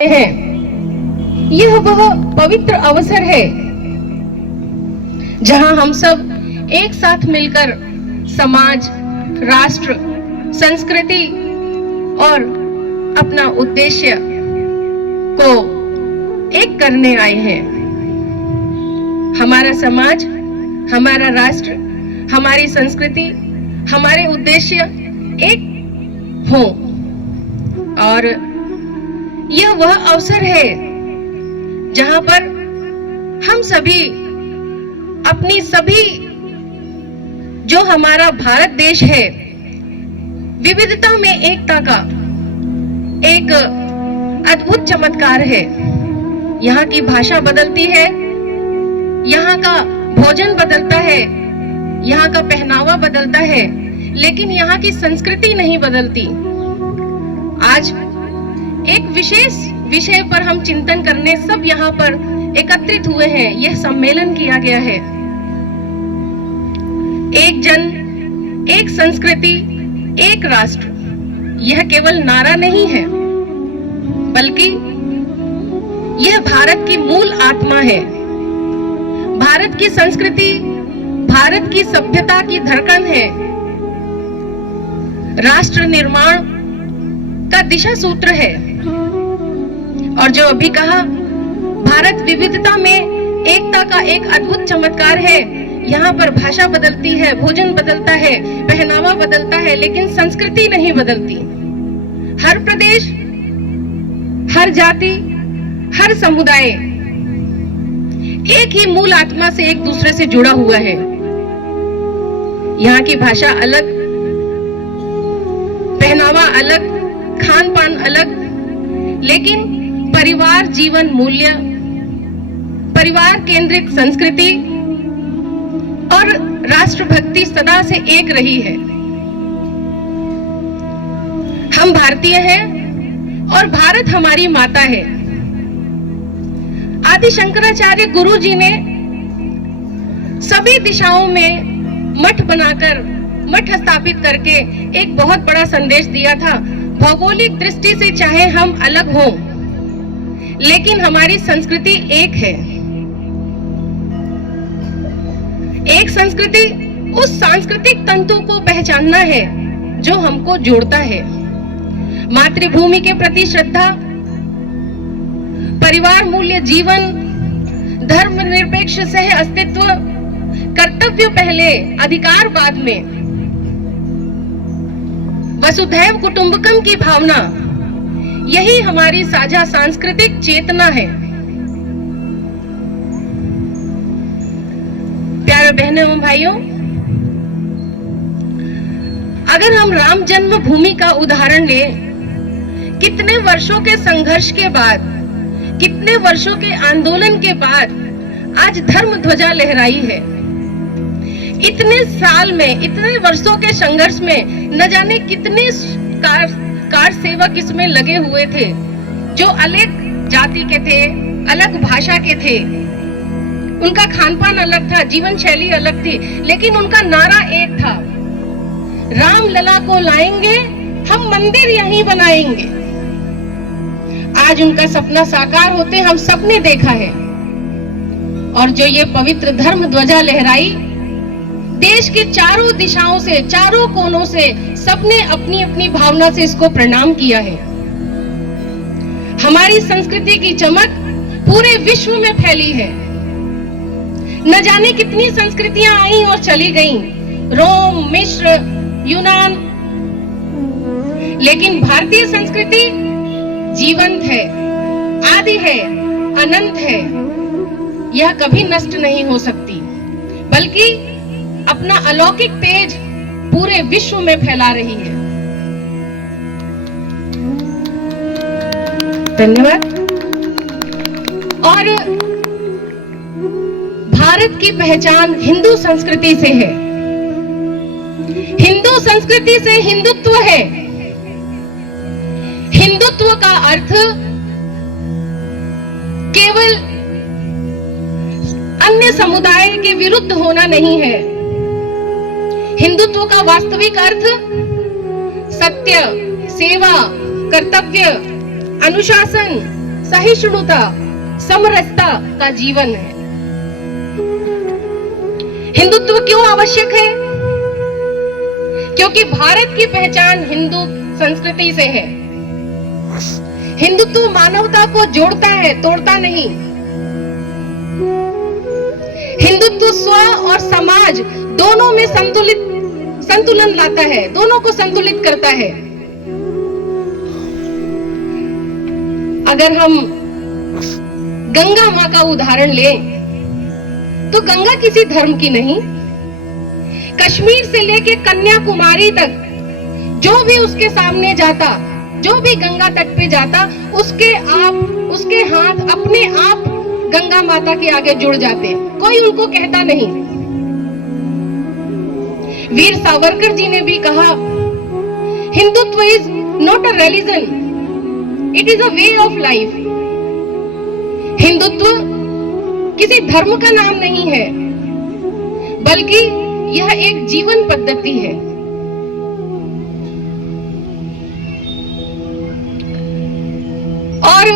हैं। यह वह पवित्र अवसर है जहां हम सब एक साथ मिलकर समाज, राष्ट्र, संस्कृति और अपना उद्देश्य को एक करने आए हैं। हमारा समाज, हमारा राष्ट्र, हमारी संस्कृति, हमारे उद्देश्य एक हो और यह वह अवसर है जहां पर हम सभी अपनी सभी जो हमारा भारत देश है, विविधता में एकता का एक अद्भुत चमत्कार है। यहाँ की भाषा बदलती है, यहाँ का भोजन बदलता है, यहाँ का पहनावा बदलता है, लेकिन यहाँ की संस्कृति नहीं बदलती। आज एक विशेष विषय पर हम चिंतन करने सब यहाँ पर एकत्रित हुए हैं। यह सम्मेलन किया गया है। एक जन, एक संस्कृति, एक राष्ट्र, यह केवल नारा नहीं है, बल्कि यह भारत की मूल आत्मा है। भारत की संस्कृति, भारत की सभ्यता की धड़कन है। राष्ट्र निर्माण का दिशा सूत्र है। और जो अभी कहा, भारत विविधता में एकता का एक अद्भुत चमत्कार है। यहाँ पर भाषा बदलती है, भोजन बदलता है, पहनावा बदलता है, लेकिन संस्कृति नहीं बदलती। हर प्रदेश, हर जाति, हर समुदाय एक ही मूल आत्मा से एक दूसरे से जुड़ा हुआ है। यहाँ की भाषा अलग, पहनावा अलग, खान पान अलग, लेकिन परिवार जीवन मूल्य, परिवार केंद्रित संस्कृति और राष्ट्रभक्ति सदा से एक रही है। हम भारतीय हैं और भारत हमारी माता है। आदि शंकराचार्य गुरु जी ने सभी दिशाओं में मठ बनाकर, मठ स्थापित करके एक बहुत बड़ा संदेश दिया था। भौगोलिक दृष्टि से चाहे हम अलग हों, लेकिन हमारी संस्कृति एक है। एक संस्कृति उस सांस्कृतिक तंतु को पहचानना है जो हमको जोड़ता है। मातृभूमि के प्रति श्रद्धा, परिवार मूल्य, जीवन, धर्मनिरपेक्ष सह अस्तित्व, कर्तव्य पहले, अधिकार बाद में, वसुधैव कुटुंबकम की भावना, यही हमारी साझा सांस्कृतिक चेतना है। प्यारे बहनों एवं भाइयों, अगर हम राम जन्मभूमि का उदाहरण लें, कितने वर्षों के संघर्ष के बाद, कितने वर्षों के आंदोलन के बाद आज धर्म ध्वजा लहराई है। इतने साल में, इतने वर्षों के संघर्ष में न जाने कितने कार सेवक इसमें लगे हुए थे, जो अलग जाति के थे, अलग भाषा के थे, उनका खानपान अलग था, जीवन शैली अलग थी, लेकिन उनका नारा एक था, राम लला को लाएंगे, हम मंदिर यहीं बनाएंगे। आज उनका सपना साकार होते हम सबने देखा है। और जो ये पवित्र धर्म ध्वजा लहराई, देश के चारों दिशाओं से, चारों कोनों से सबने अपनी अपनी भावना से इसको प्रणाम किया है। हमारी संस्कृति की चमक पूरे विश्व में फैली है। न जाने कितनी संस्कृतियां आई और चली गईं, रोम, मिस्र, यूनान, लेकिन भारतीय संस्कृति जीवंत है, आदि है, अनंत है। यह कभी नष्ट नहीं हो सकती, बल्कि अपना अलौकिक तेज पूरे विश्व में फैला रही है। धन्यवाद। और भारत की पहचान हिंदू संस्कृति से है। हिंदू संस्कृति से हिंदुत्व है। हिंदुत्व का अर्थ केवल अन्य समुदाय के विरुद्ध होना नहीं है। हिंदुत्व का वास्तविक अर्थ सत्य, सेवा, कर्तव्य, अनुशासन, सहिष्णुता, समरसता का जीवन है। हिंदुत्व क्यों आवश्यक है? क्योंकि भारत की पहचान हिंदू संस्कृति से है। हिंदुत्व मानवता को जोड़ता है, तोड़ता नहीं। हिंदुत्व स्व और समाज दोनों में संतुलन लाता है, दोनों को संतुलित करता है। अगर हम गंगा मां का उदाहरण लें तो गंगा किसी धर्म की नहीं, कश्मीर से लेके कन्याकुमारी तक जो भी उसके सामने जाता, जो भी गंगा तट पे जाता, उसके हाथ अपने आप गंगा माता के आगे जुड़ जाते, कोई उनको कहता नहीं। वीर सावरकर जी ने भी कहा, Hindutva is not a religion, it is a way of life. Hindutva किसी धर्म का नाम नहीं है, बल्कि यह एक जीवन पद्धति है। और